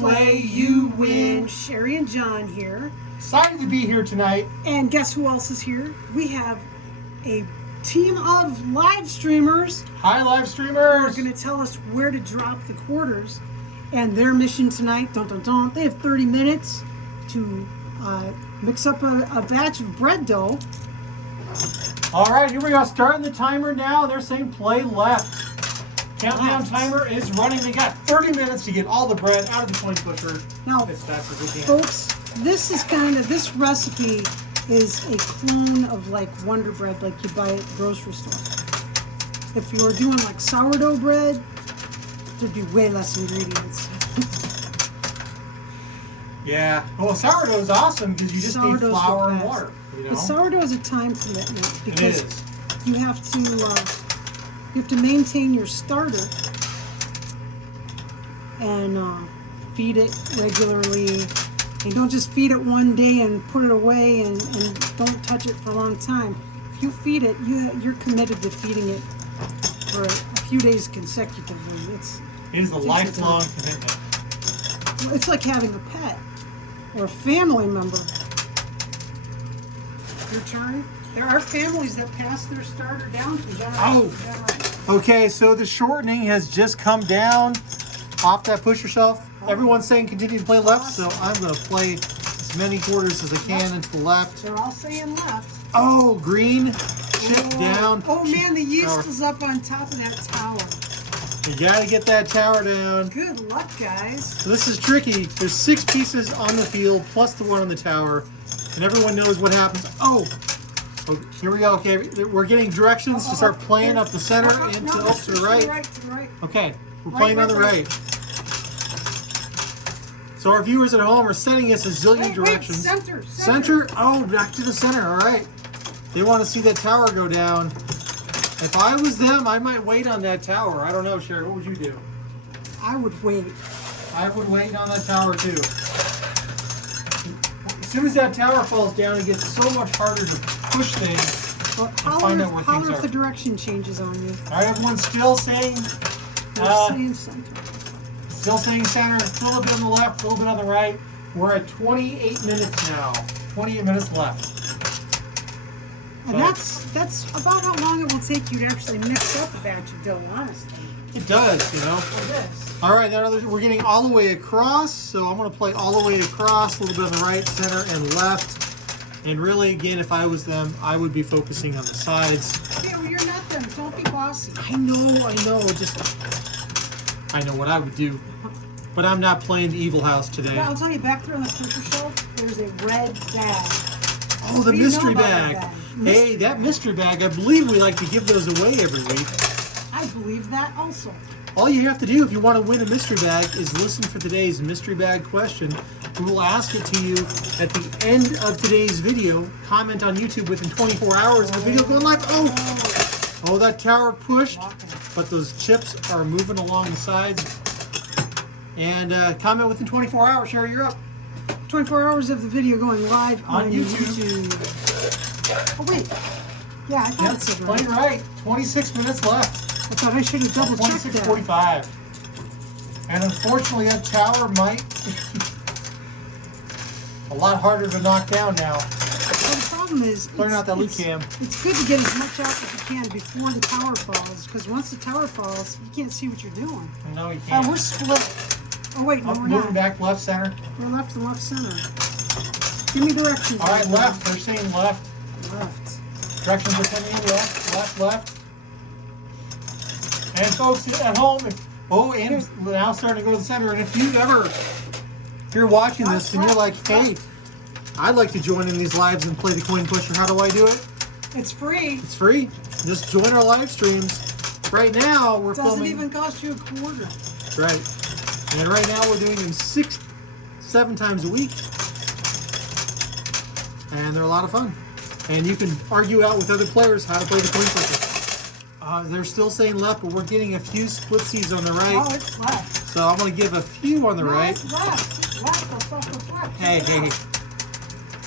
play, you win. Sherry and John here. Excited to be here tonight. And guess who else is here? We have a team of live streamers. Hi, live streamers. Who are going to tell us where to drop the quarters. And their mission tonight, they have 30 minutes to mix up a batch of bread dough. All right, here we go. Starting the timer now. They're saying play left. Countdown timer is running. They got 30 minutes to get all the bread out of the coin pusher. Now, as fast as we can. Folks, this recipe is a clone of like Wonder Bread, like you buy at the grocery store. If you were doing like sourdough bread, there'd be way less ingredients. Yeah. Well, sourdough is awesome because you just need flour and water. You know? But sourdough is a time commitment because it is. You have to maintain your starter and feed it regularly. And don't just feed it one day and put it away and don't touch it for a long time. If you feed it, you're committed to feeding it for a few days consecutively. It is a lifelong commitment. Well, it's like having a pet or a family member. Your turn. There are families that pass their starter down to generation. Okay, so the shortening has just come down off that pusher shelf. Everyone's saying continue to play left, so I'm going to play as many quarters as I can into the left. They're all saying left. Oh, green, chip down. Oh man, the yeast is up on top of that tower. You got to get that tower down. Good luck, guys. So this is tricky. There's 6 pieces on the field plus the one on the tower, and everyone knows what happens. Oh, here we go. Okay, we're getting directions to start playing up the center and to the right. To the right. Okay, we're playing on the right. So our viewers at home are sending us a zillion directions. Center. Oh, back to the center. All right. They want to see that tower go down. If I was them, I might wait on that tower. I don't know, Sherry. What would you do? I would wait. I would wait on that tower too. As soon as that tower falls down, it gets so much harder to push things and find out where things are. If the direction changes on you. All right, everyone's still saying. Saying center. Still saying center. Still a bit on the left, a little bit on the right. We're at 28 minutes now. 28 minutes left. And that's about how long it will take you to actually mix up a batch of dough, honestly. It does, you know. It is. All right, now we're getting all the way across, so I'm going to play all the way across, a little bit on the right, center, and left. And really, again, if I was them, I would be focusing on the sides. Yeah, well, you're not them. Don't be bossy. I know. I know what I would do. But I'm not playing the Evil House today. Yeah, I'll tell you, back there on the pusher shelf, there's a red bag. Oh, the mystery bag. Hey, that mystery bag, I believe we like to give those away every week. I believe that also. All you have to do if you want to win a mystery bag is listen for today's mystery bag question. We will ask it to you at the end of today's video. Comment on YouTube within 24 hours of the video going live. Oh, that tower pushed, but those chips are moving along the sides. And comment within 24 hours. Sherry, you're up. 24 hours of the video going live on YouTube. Oh, wait. Yeah, I thought it said right. Playing right. 26 minutes left. I thought I should have double checked that. 26:45. And unfortunately, that tower might be a lot harder to knock down now. Well, the problem is, clearing out that loop cam. It's good to get as much out as you can before the tower falls, because once the tower falls, you can't see what you're doing. No, you can't. We're split. Oh, wait, no, we're not. Moving back left center. We're left and left center. Give me directions. All right, left. They're saying left. Left. Directions are coming in left. And folks at home, and now starting to go to the center. And if you're watching this and you're like, hey, I'd like to join in these lives and play the coin pusher, how do I do it? It's free. It's free. Just join our live streams. Right now, we're filming. Doesn't even cost you a quarter. That's right. And right now, we're doing them 6-7 times a week. And they're a lot of fun. And you can argue out with other players how to play the coin pusher. They're still saying left, but we're getting a few splitsies on the right. Oh, it's left. So I'm going to give a few on the right. It's left. Hey.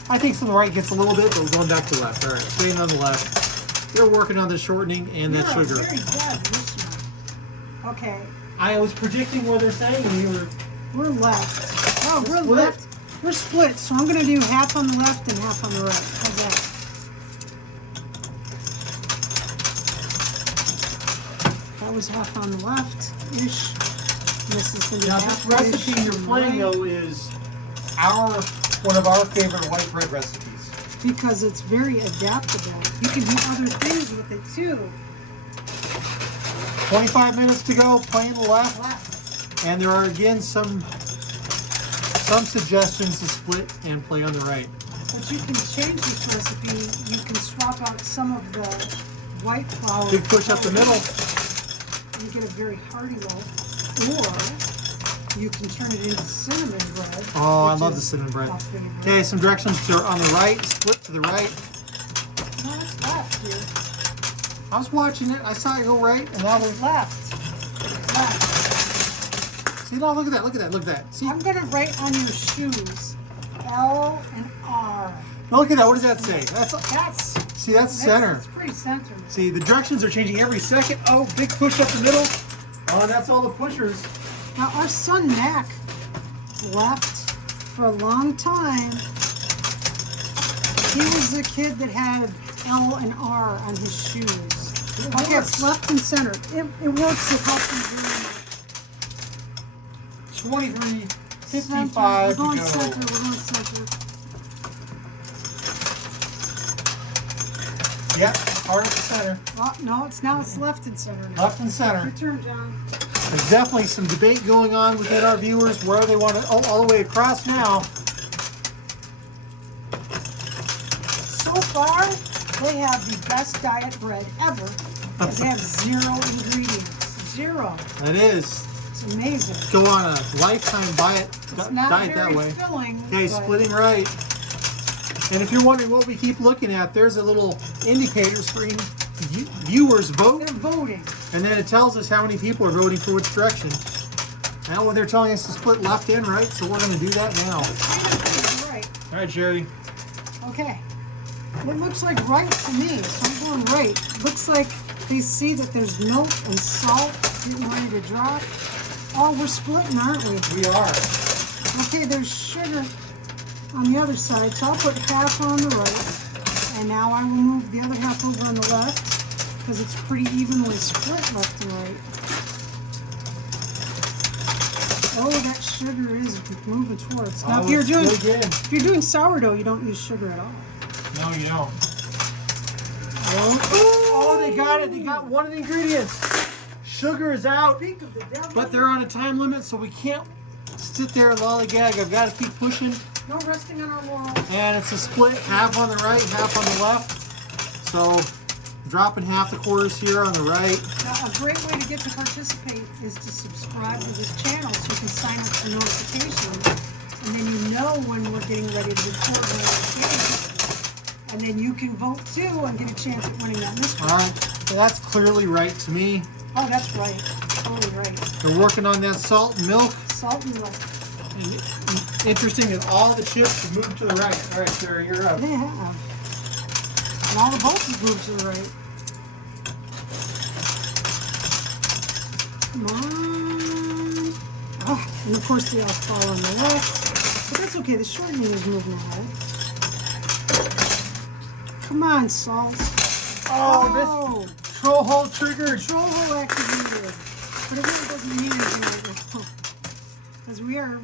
I think some of the right gets a little bit, but we're going back to left. All right, staying on the left. They're working on the shortening and that sugar. Very good listener. Okay. I was predicting what they're saying, and you were We're left. Oh, we're split. left. We're split, so I'm going to do half on the left and half on the right. How's that? That was half on the left-ish. This is going to be Now half this recipe you're playing right, though is one of our favorite white bread recipes. because it's very adaptable. You can do other things with it too. 25 minutes to go, playing left. And there are again some suggestions to split and play on the right. But you can change this recipe. You can swap out some of the white flour. Big push up the middle. You get a very hearty loaf. Or you can turn it into cinnamon bread. Oh, I which love the is cinnamon bread. my favorite. Okay, some directions are on the right, split to the right. No, it's left here. I was watching it, I saw it go right, and now It's we're... left. Left. See, no, look at that, look at that, look at that. See, I'm going to write on your shoes L and R. no, look at that, what does that say? That's That's center. It's pretty centered. See, the directions are changing every second. Oh, big push up the middle. Oh, that's all the pushers. Now, our son Mac left for a long time. He was the kid that had L and R on his shoes. Okay, it's left and center. It works. It helps him do 23, center. 55 We're to going go. center. We're going center. Yep, hard at the center. Oh, no, it's left and center now. Left and center. Your turn, John. There's definitely some debate going on within our viewers where they want to, oh, all the way across now. So far, they have the best diet bread ever because they have 0 ingredients. 0. That is. It's amazing. Go on a lifetime diet It's not that very way. filling. Okay, but splitting right. And if you're wondering what we keep looking at, there's a little indicator screen. Viewers vote, They're voting. and then it tells us how many people are voting for which direction. Now, well, they're telling us to split left and right, so we're going to do that now. Right. All right, Jerry. Okay. It looks like right to me, so I'm going right. Looks like they see that there's milk and salt getting ready to drop. Oh, we're splitting, aren't we? We are. Okay, there's sugar on the other side, so I'll put half on the right. And now I will move the other half over on the left because it's pretty evenly split left and right. Oh, that sugar is moving towards. Now, Oh, if you're it's doing really good. if you're doing sourdough, you don't use sugar at all. No, you don't. Oh, Oh, they got it. They got one of the ingredients. Sugar is out, think of the devil. but they're on a time limit, so we can't sit there and lollygag. I've got to keep pushing. No resting on our laurels. And it's a split, half on the right, half on the left. So dropping half the quarters here on the right. Now, a great way to get to participate is to subscribe to this channel so you can sign up for notifications. And then you know when we're getting ready to record one of the games. And then you can vote too and get a chance at winning that mystery. All right, so that's clearly right to me. Oh, that's right. Totally right. They're working on that salt and milk. Salt and light. Interesting that all the chips have moved to the right. All right, Sarah, you're up. They have. And all the bolts have moved to the right. Come on. Ah, and of course they all fall on the left. But that's okay. The shortening is moving ahead. Come on, salt. Oh, this control hole triggered. Control hole activated. But it really doesn't mean anything right now. Because we are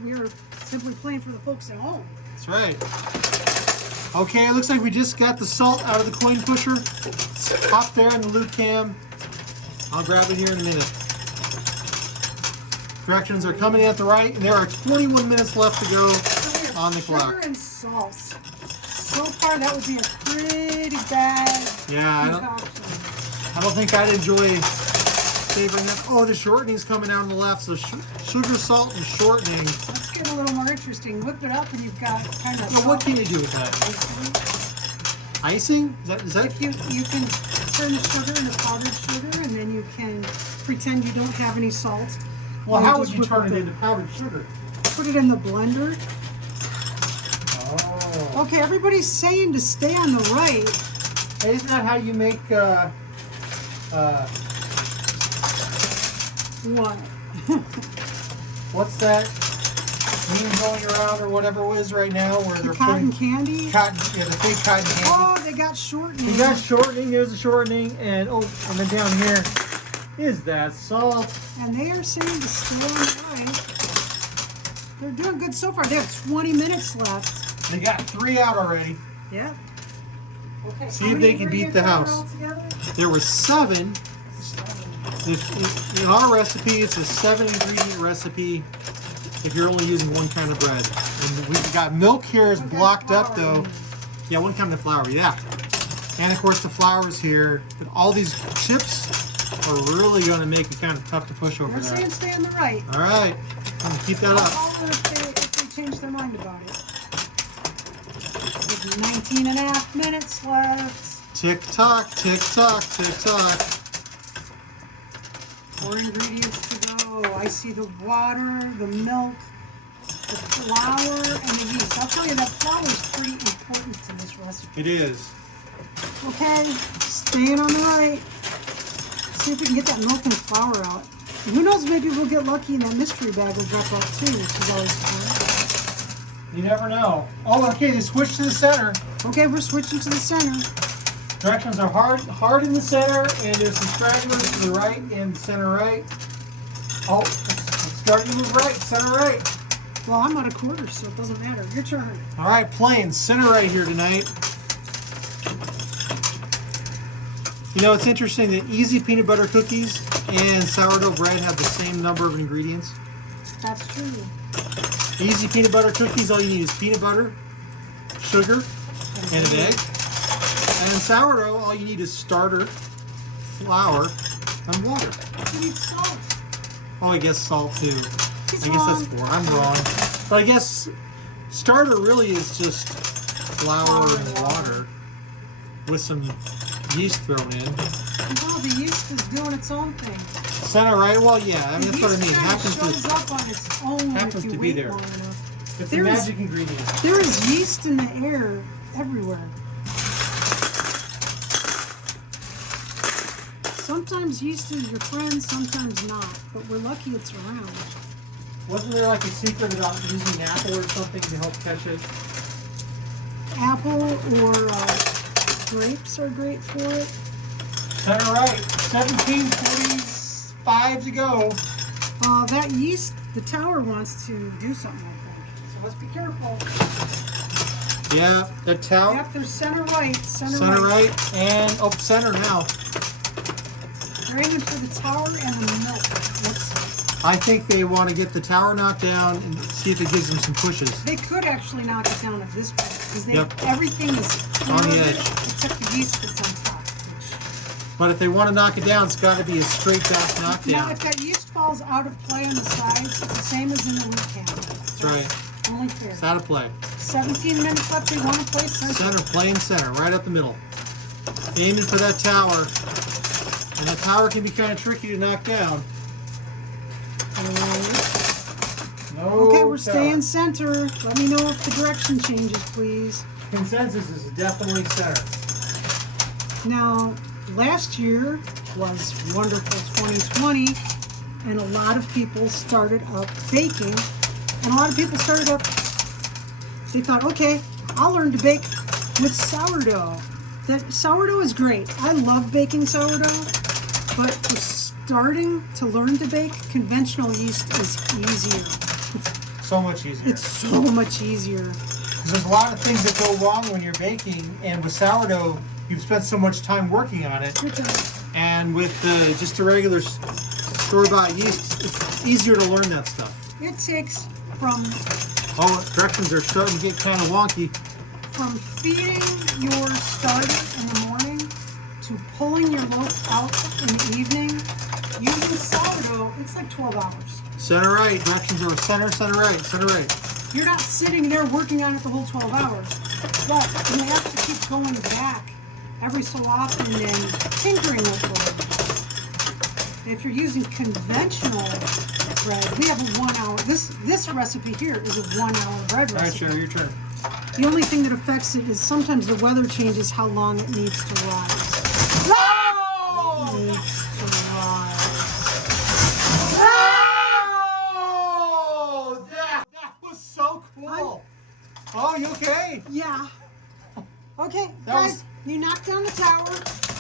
simply playing for the folks at home. That's right. Okay, it looks like we just got the salt out of the coin pusher. It's up there in the loop cam. I'll grab it here in a minute. Directions are coming at the right, and there are 21 minutes left to go So we have on the sugar clock. and salt. So far, that would be a pretty bad Yeah, concoction. I don't think I'd enjoy savoring that. Oh, the shortening's coming out on the left, so sugar, salt, and shortening. Let's get a little more interesting. Whip it up, and you've got kind of. Now, what can you do with that? Icing? Is that? You can turn the sugar into powdered sugar, and then you can pretend you don't have any salt. Well, And how would just you whip turn up it the- into powdered sugar? Put it in the blender. Oh. Okay, everybody's saying to stay on the right. Hey, isn't that how you make What? what's that meme going around or whatever it is right now where they're Cotton putting candy? cotton, yeah, the fake cotton candy. Oh, they got shortening. We got shortening, there's a shortening, and oh, and then down here is that salt. And they are saying to stay on the right. They're doing good so far. They have 20 minutes left. They got 3 out already. Yeah. Okay. See if they can beat the house. There were 7. In our recipe, it's a 7-ingredient recipe if you're only using one kind of bread. And we've got milk here is blocked up though. Yeah, one kind of flour, yeah. And of course the flour's here. But all these chips are really going to make it kind of tough to push over They're there. saying stay on the right. All right, I'm gonna keep that up. I'll if they change their mind about it. There's 19 and a half minutes left. Tick tock, tick tock, tick tock. 4 ingredients to go. I see the water, the milk, the flour, and the yeast. I'll tell you that flour is pretty important to this recipe. It is. Okay, staying on the right. See if we can get that milk and flour out. And who knows, maybe we'll get lucky and that mystery bag will drop out too, which is always fun. You never know. Oh, okay, they switched to the center. Okay, we're switching to the center. Directions are hard in the center, and there's some stragglers to the right and center right. Oh, it's starting to move right, center right. Well, I'm out of quarters, so it doesn't matter. Your turn. All right, plain center right here tonight. You know, it's interesting that easy peanut butter cookies and sourdough bread have the same number of ingredients. That's true. Easy peanut butter cookies, all you need is peanut butter, sugar, and an egg. And sourdough, all you need is starter, flour, and water. You need salt. Oh, I guess salt too. He's I guess wrong. that's 4. I'm wrong. But I guess starter really is just flour and water with some yeast thrown in. No, the yeast is doing its own thing. Center right? Well, yeah. I mean, that's what I mean. Yeast shows up on its own happens if you to be wait there. long enough. It's a There is- magic ingredient. There is yeast in the air everywhere. Sometimes yeast is your friend, sometimes not. But we're lucky it's around. Wasn't there like a secret about using apple or something to help catch it? Apple or grapes are great for it. Center right. 17:45 to go. That yeast, the tower wants to do something, I think. So let's be careful. Yeah, the tower. Yep, there's center right. Center right. And, oh, center now. They're aiming for the tower and the milk. Looks like. I think they want to get the tower knocked down and see if it gives them some pushes. They could actually knock it down at this point because everything is On the edge. except the yeast that's on top. But if they want to knock it down, it's got to be a straight back Now, knockdown. if that yeast falls out of play on the sides, it's the same as in the wheat can. That's right. Only fair. It's out of play. 17 minutes left. They want to play center. Center, plain center, right up the middle. Aiming for that tower. And that tower can be kind of tricky to knock down. No Okay, we're tower. staying center. Let me know if the direction changes, please. Consensus is definitely center. Now, last year was wonderful 2020, and a lot of people started up baking, and a lot of people started up, they thought, okay, I'll learn to bake with sourdough. That sourdough is great. I love baking sourdough, but for starting to learn to bake, conventional yeast is easier. So much easier. It's so much easier. Because there's a lot of things that go wrong when you're baking, and with sourdough, you've spent so much time working on it. Your turn. And with just a regular store-bought yeast, it's easier to learn that stuff. It takes from Directions are starting to get kind of wonky. feeding your starter in the morning to pulling your loaf out in the evening. Using sourdough, it's like 12 hours. Center right. Directions are center, center right, center right. You're not sitting there working on it the whole 12 hours, but you have to keep going back every so often and tinkering with it. If you're using conventional bread, we have a 1 hour. This recipe here is a 1 hour bread All right, recipe. Sherry, your turn. The only thing that affects it is sometimes the weather changes how long it needs to rise. No! Needs to rise. No! That was you okay? Yeah. Okay, That guys, was- you knocked down the tower.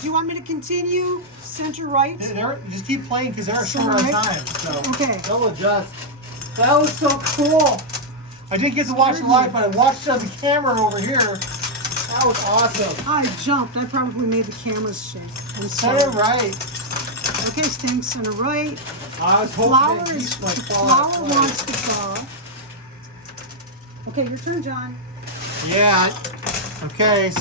Do you want me to continue center right? You just keep playing because they're short on Alright. time. So Okay. they'll adjust. That was so cool. I didn't get to watch it live, but I watched it on the camera over here. That was awesome. I jumped. I probably made the cameras shake. I'm sorry. Center right. Okay, staying center right. I was hoping Flower that is yeast might the fall out flower twice. wants to fall. Okay, your turn, John. Yeah. Okay.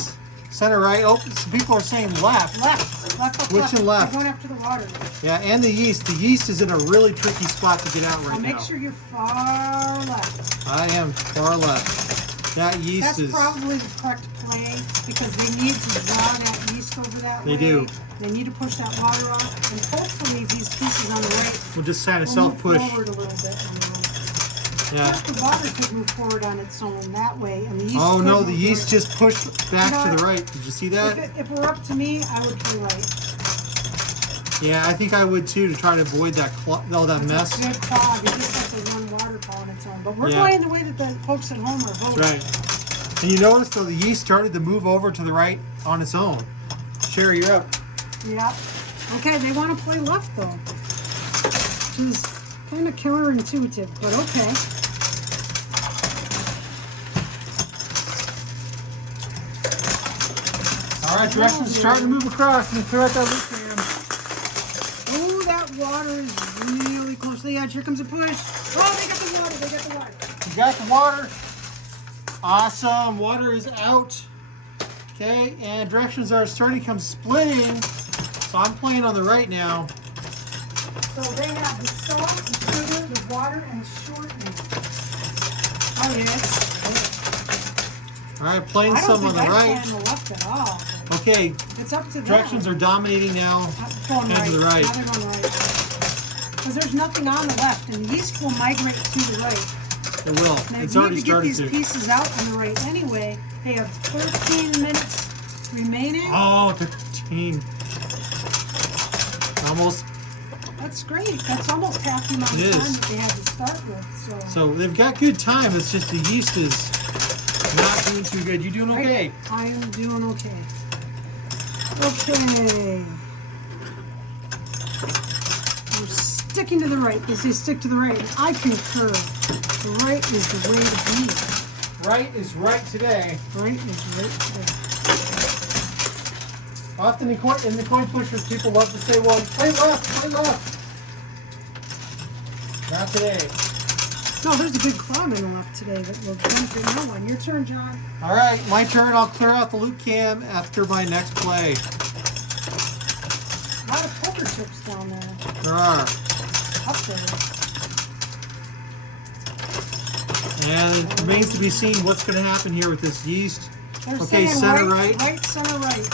Center right. Oh, some people are saying left. Left. Which and left? You're going after the water. Yeah, and the yeast. The yeast is in a really tricky spot to get out right I'll now. make sure you're far left. I am far left. That yeast That's is. probably the correct play because they need to draw that yeast over that way. They do. They need to push that water off, and hopefully these pieces on the right We'll just kind of will self-push. move forward a little bit on their own. Yeah. If the water could move forward on its own that way, and the yeast. Oh could no, move the yeast forward. just pushed back You know to the what? right. Did you see that? If it were up to me, I would play right. Yeah, I think I would too, to try to avoid that all that It's mess. a good clog. It just has to run waterfall on its own. But we're Yeah. playing the way that the folks at home are voting. That's right. And you notice though, the yeast started to move over to the right on its own. Sherry, you're up. Yep. Okay, they want to play left though, which is kind of counterintuitive, but okay. All right, direction's starting to move across. And clear out that loop cam. Oh, that water is really close to the edge. Here comes a push. Oh, they got the water. They got the water. You got the water. Awesome. Water is out. Okay, and directions are starting to come splitting. So I'm playing on the right now. So they have the salt, the sugar, the water, and shortening. Oh, yes. All right, playing I don't some on think the I right. play on the left at all. Okay, It's up to them. directions are dominating now. Going and right. to the right. Now they're going right. Because there's nothing on the left, and the yeast will migrate to the right. It will. Now, It's you already need to get started these to. pieces out on the right anyway. They have 13 minutes remaining. Oh, 15. Almost. That's great. That's almost half the amount of It time is. that they had to start with. So they've got good time. It's just the yeast is not doing too good. You doing okay? I am doing okay. Okay. We're sticking to the right. They say stick to the right. And I concur. The right is the way to be. Right is right today. Right is right today. Often in the coin pushers, people love to say, well, play left, play left. Not today. No, there's a big clog on the left today that will benefit no one. Your turn, John. All right, my turn. I'll clear out the loop cam after my next play. A lot of poker chips down there. There are. Up there. And it remains to be seen what's going to happen here with this yeast. They're Okay, saying center right, right. right, center right.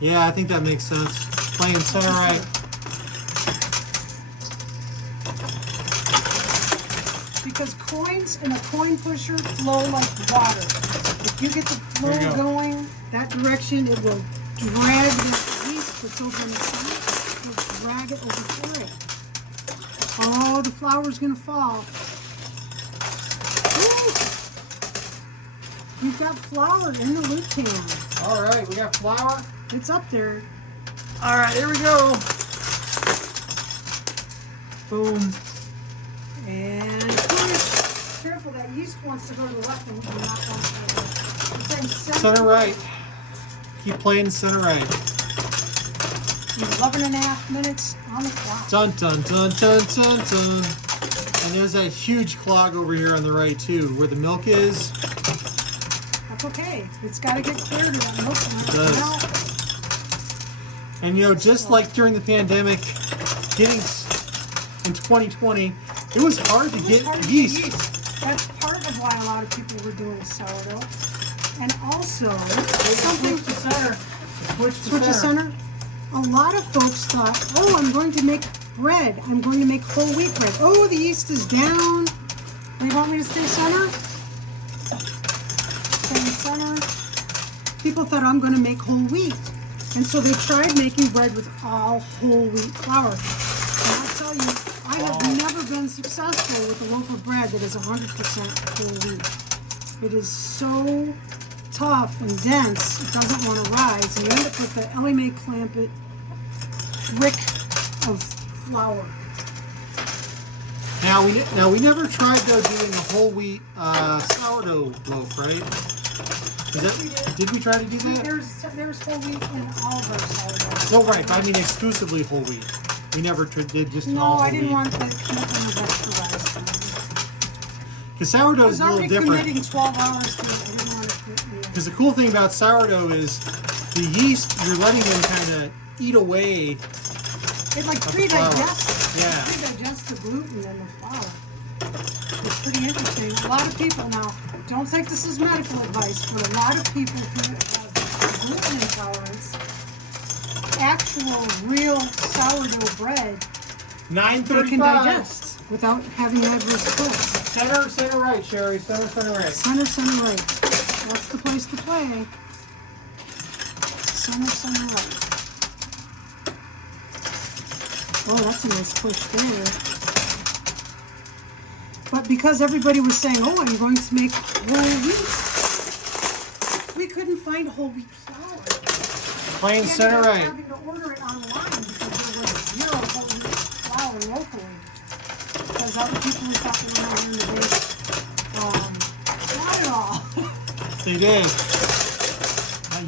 Yeah, I think that makes sense. Playing center right. Because coins in a coin pusher flow like water. If you get the flow There you go. going that direction, it will drag this yeast that's over in the center. It will drag it over to the right. Oh, the flour's gonna fall. Woo! You've got flour in the loop can. All right, we got flour. It's up there. All right, here we go. Boom. And push. Careful, that yeast wants to go to the left and not want to go to the right. It's saying Center right. Keep playing center right. 11.5 minutes on the clock. Dun dun dun dun dun dun. And there's that huge clog over here on the right too, where the milk is. That's okay. It's got to get cleared of that milk. It does. And you know, just like during the pandemic, getting in 2020, it was hard to get yeast. That's part of why a lot of people were doing sourdough. And also, something Switch to center. switch to center. A lot of folks thought, oh, I'm going to make bread. I'm going to make whole wheat bread. Oh, the yeast is down. They want me to stay center? Stay center. People thought I'm going to make whole wheat. And so they tried making bread with all whole wheat flour. I'll tell you, I have never been successful with a loaf of bread that is 100% whole wheat. It is so tough and dense, it doesn't want to rise, and you end up with the Ellie Mae Clampett brick of flour. Now we never tried though doing a whole wheat sourdough loaf, right? Did we try to do that? There's whole wheat in all of our sourdough. No, right. But I mean exclusively whole wheat. We never did just an No, all whole I didn't wheat. want the commitment of extra rice. Because sourdough I is was a little already different. committing 12 hours to it. I didn't want to commit. Because the cool thing about sourdough is the yeast, you're letting them kind of eat away. It like flour. pre-digests. Yeah. Pre-digests the gluten and the flour. It's pretty interesting. A lot of people now, don't think this is medical advice, but a lot of people who have gluten intolerance, actual real sourdough bread, they can 9:35. digest without having adverse effects. Center right, Sherry. Center right. Center right. That's the place to play. Center right. Oh, that's a nice push there. But because everybody was saying, oh, I'm going to make whole wheat, we couldn't find whole wheat flour. Plain We center ended up right. having to order it online because there was zero whole wheat flour locally. Because other people who thought they were not in the base, not at all. They did.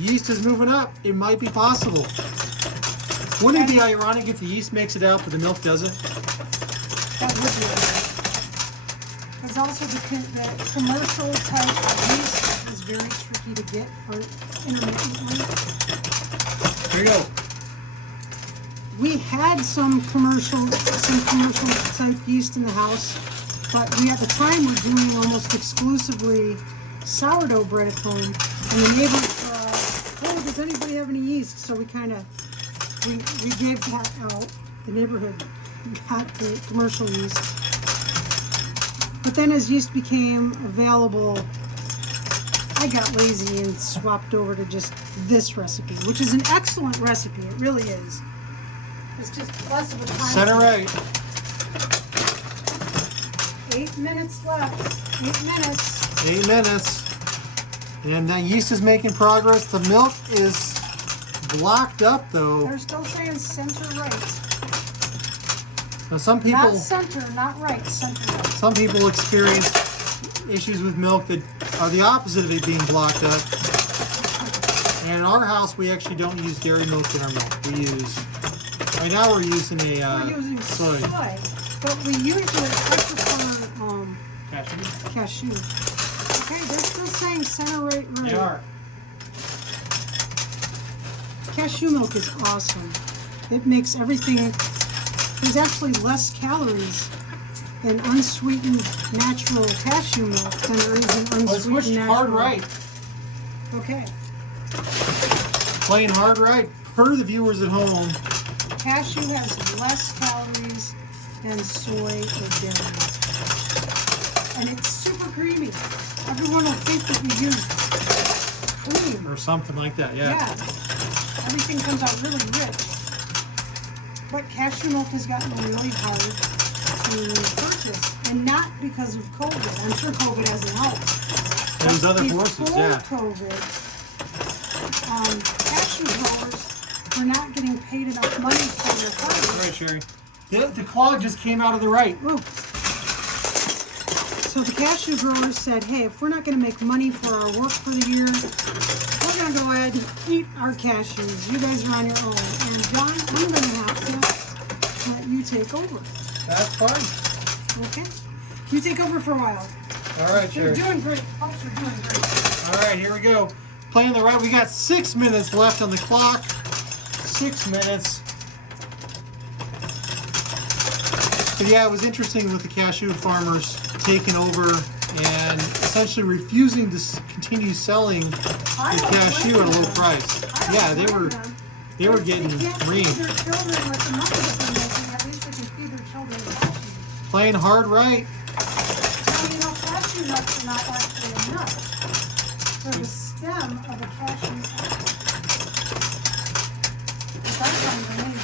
Yeast is moving up. It might be possible. Wouldn't it be ironic if the yeast makes it out but the milk doesn't? That would be it. There's also the commercial type of yeast is very tricky to get for intermittently. Here you go. We had some commercial type yeast in the house, but we at the time were doing almost exclusively sourdough bread at home. And the neighbors oh, does anybody have any yeast? So we kind of we gave that out. The neighborhood got the commercial yeast. But then as yeast became available, I got lazy and swapped over to just this recipe, which is an excellent recipe. It really is. It's just less of a time. Center right. 8 minutes left. 8 minutes. 8 minutes. And the yeast is making progress. The milk is blocked up though. They're still saying center right. Now some people Not center, not right, center right. Some people experience issues with milk that are the opposite of it being blocked up. And in our house, we actually don't use dairy milk in our milk. We use, right now we're using a We're using soy. but we usually, I prefer Cashew? cashew. Okay, they're still saying center right, right. They are. Cashew milk is awesome. It makes everything, there's actually less calories in unsweetened natural cashew milk than there is in Let's unsweetened push natural. hard right. Okay. Playing hard right. Per the viewers at home, Cashew has less calories than soy or dairy. And it's super creamy. Everyone will think that we use cream. or something like that, Yeah. Everything comes out really rich. But cashew milk has gotten really hard to purchase. And not because of COVID. I'm sure COVID hasn't helped. There's other forces, Before yeah. COVID, cashew growers were not getting paid enough money for their All farmers. right, Sherry. The clog just came out of the right. Whoa. So the cashew growers said, hey, if we're not going to make money for our work for the year, we're going to go ahead and eat our cashews. You guys are on your own. And John, I'm going to have to let you take over. That's fine. Okay? You take over for a while. All right, You're Sherry. doing great. Folks are doing great. All right, here we go. Playing the right. We got 6 minutes left on the clock. 6 minutes. But yeah, it was interesting with the cashew farmers taking over and essentially refusing to continue selling the cashew at a low price. Yeah, they were getting green. Feed their children with the money that they're making. At least they can feed their children cashews. Playing hard right. Now, you know, cashew nuts are not actually a nut. They're the stem of a cashew apple. Which I find amazing.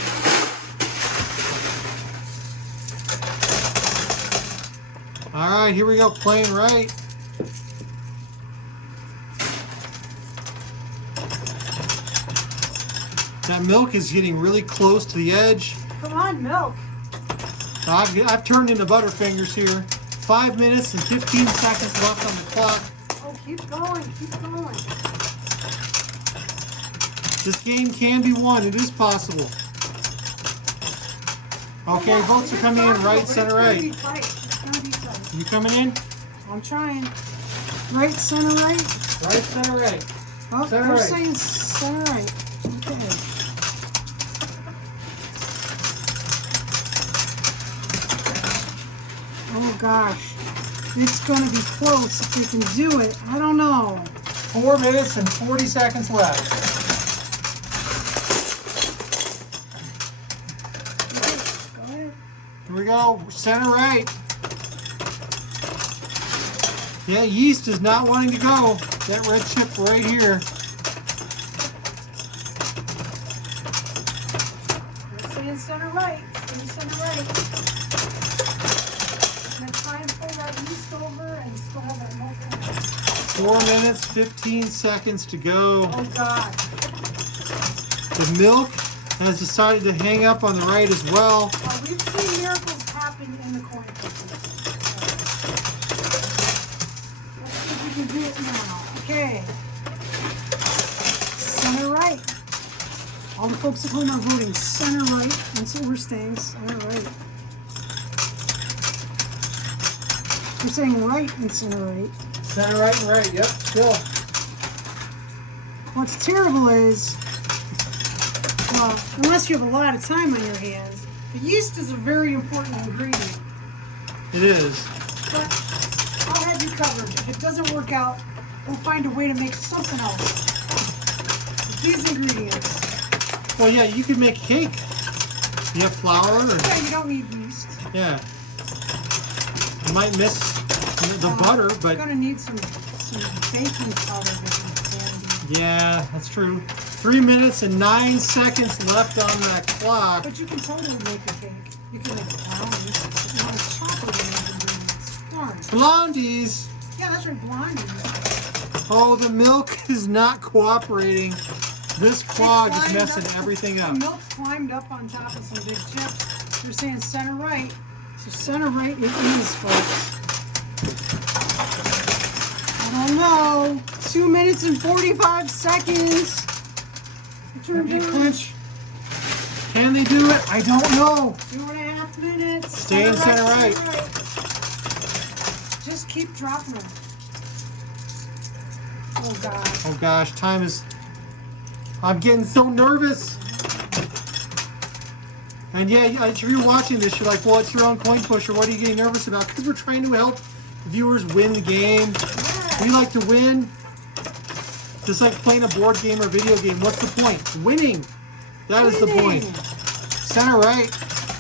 right. Here we go. Playing right. That milk is getting really close to the edge. Come on, milk. I've turned into Butterfingers here. 5 minutes and 15 seconds left on the clock. Oh, keep going, keep going. This game can be won. It is possible. Okay, votes are coming in right, center, right. It's gonna be tight. You coming in? I'm trying. Right, center, right. Right, center, right. Oh, Center they're right. saying center, right. Okay. Oh gosh, it's going to be close if we can do it. I don't know. 4 minutes and 40 seconds left. Go ahead. Here we go. Center right. Yeah, yeast is not wanting to go. That red chip right here. They're saying center right. Saying center right. I'm going to try and pull that yeast over and still have that milk in it. 4 minutes, 15 seconds to go. Oh God. The milk has decided to hang up on the right as well. We've seen miracles happen in the coin tosses. Let's see if we can do it now. Okay. Center right. All the folks at home are voting center right, and so we're staying center right. We're saying right and center right. Center right and right. Yep, still. What's terrible is, well, unless you have a lot of time on your hands, the yeast is a very important ingredient. It is. But I'll have you covered. If it doesn't work out, we'll find a way to make something else. With these ingredients. Well, yeah, you could make cake. You have flour or... Yeah, you don't need yeast. Yeah. You might miss the butter, but... You're gonna need some baking powder that you can. Yeah, that's true. 3 minutes and 9 seconds left on that clock. But you can totally make a cake. You can make brownies. You want to chocolate in those ingredients. Darn. Blondies. Yeah, that's right, blondies. Oh, the milk is not cooperating. This clog is messing everything up. The milk climbed up on top of some big chips. You're saying center right. So center right it is, folks. I don't know. 2 minutes and 45 seconds. What's your Clinch. Can they do it? I don't know. 2.5 minutes. Stay in center right. Just keep dropping them. Oh gosh. Oh gosh, time is... I'm getting so nervous. And yeah, if you're watching this, you're like, well, it's your own coin pusher. What are you getting nervous about? Because we're trying to help viewers win the game. Yeah. We like to win. Just like playing a board game or video game. What's the point? Winning. That is the point. Center right.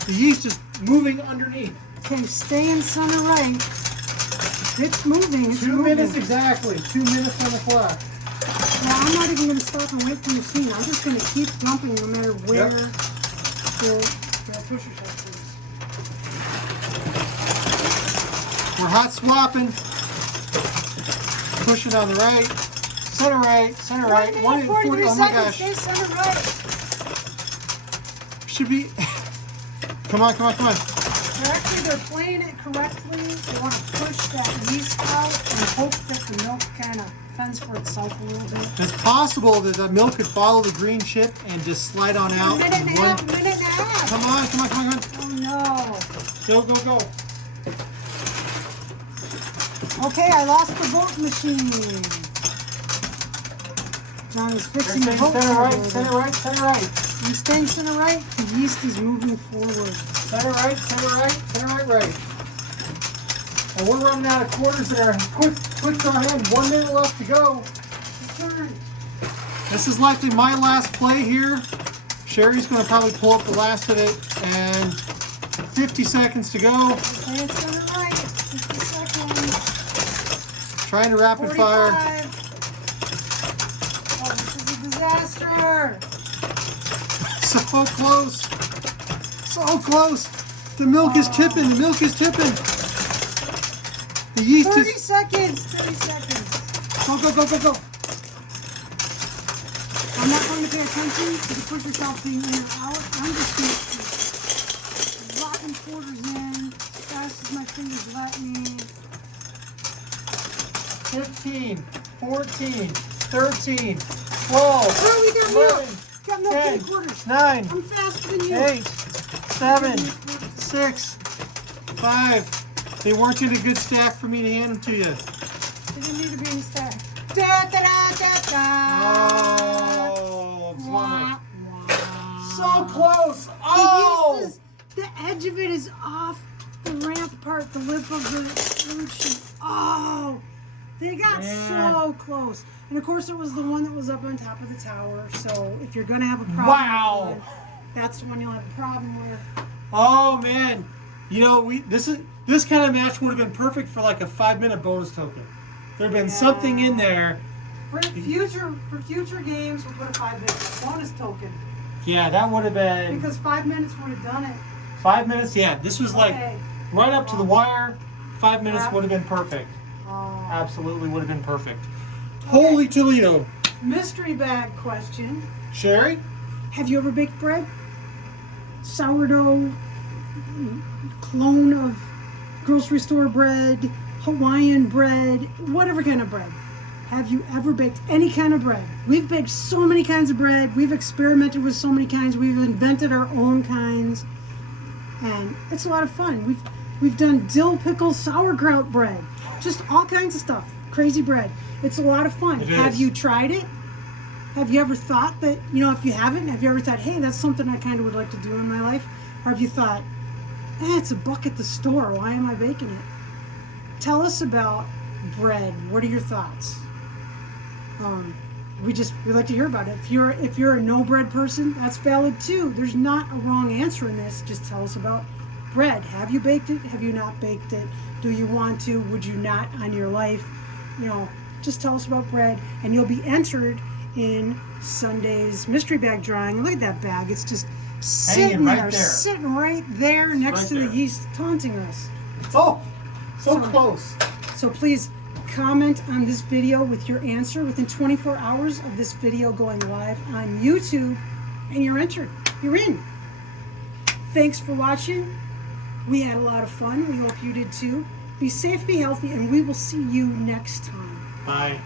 The yeast is moving underneath. Okay, stay in center right. It's moving. It's 2 moving. minutes exactly. 2 minutes on the clock. Now, I'm not even going to stop and wait for the machine. I'm just going to keep dumping no matter where the pusher shuts is. We're hot swapping. Pushing on the right. Center right. Center right. 1 minute 40. Oh my gosh. Stay center right. Should be. Come on, come on, come on. They're playing it correctly. They want to push that yeast out and hope that the milk kind of fends for itself a little bit. It's possible that the milk could follow the green chip and just slide on out. A minute and a half, minute and a half. Come on, come on, come on, come Oh no. on. Go, go, go. Okay, I lost the vote machine. John is fixing the vote. Center right, center right, center right. I'm staying center right. The yeast is moving forward. Center right, center right, center right, right. And we're running out of quarters there. Quick on in. 1 minute left to go. Turn. This is likely my last play here. Sherry's going to probably pull up the last of it. And 50 seconds to go. Staying center right. 50 seconds. Trying to rapid 45. fire. Oh, this is a disaster. So close. So close. The milk is tipping. The milk is tipping. The yeast 30 is... seconds. 30 seconds. Go, go, go, go, go. I'm not going to pay attention to the push yourself being in or out. I'm just going to rocking quarters in as fast as my fingers let me. 15, 14, 13, 12, Oh, we got milk. 11, Got milk 10, in the quarters. 9, I'm faster than you. 8, 7, 6, 5. They weren't in a good stack for me to hand them to you. They didn't need to be in stack. Da da da da da. Oh, Wah, bummer. wah. So close. The Oh! yeast is, the edge of it is off the ramp part, the lip of the fruit sheet. Oh, they got Man. so close. And of course, it was the one that was up on top of the tower. So if you're gonna have a problem, Wow. with one, that's the one you'll have a problem with. Oh man, you know this kind of match would have been perfect for like a 5-minute bonus token. There'd been something in there. For future games, we'll put a 5-minute bonus token Yeah, that would have been because 5 minutes would have done it. 5 minutes. Yeah, this was like Okay. right up to the wire. 5 minutes Yeah. would have been perfect. Oh. Absolutely would have been perfect. Holy Toledo. Mystery bag question. Sherry? Have you ever baked bread? Sourdough, clone of grocery store bread, Hawaiian bread, whatever kind of bread. Have you ever baked any kind of bread? We've baked so many kinds of bread. We've experimented with so many kinds. We've invented our own kinds. And it's a lot of fun. We've done dill pickle sauerkraut bread. Just all kinds of stuff. Crazy bread. It's a lot of fun. It Have is. you tried it? Have you ever thought that, if you haven't, have you ever thought, hey, that's something I kind of would like to do in my life? Or have you thought, it's a buck at the store. Why am I baking it? Tell us about bread. What are your thoughts? We'd like to hear about it. If you're a no bread person, that's valid too. There's not a wrong answer in this. Just tell us about bread. Have you baked it? Have you not baked it? Do you want to? Would you not on your life? Just tell us about bread, and you'll be entered in Sunday's mystery bag drawing. Look at that bag. It's just sitting right there. sitting right there next right to there. the yeast, taunting us. Oh, so So- close. So please comment on this video with your answer within 24 hours of this video going live on YouTube, and you're entered. You're in. Thanks for watching. We had a lot of fun. We hope you did too. Be safe, be healthy, and we will see you next time. Bye.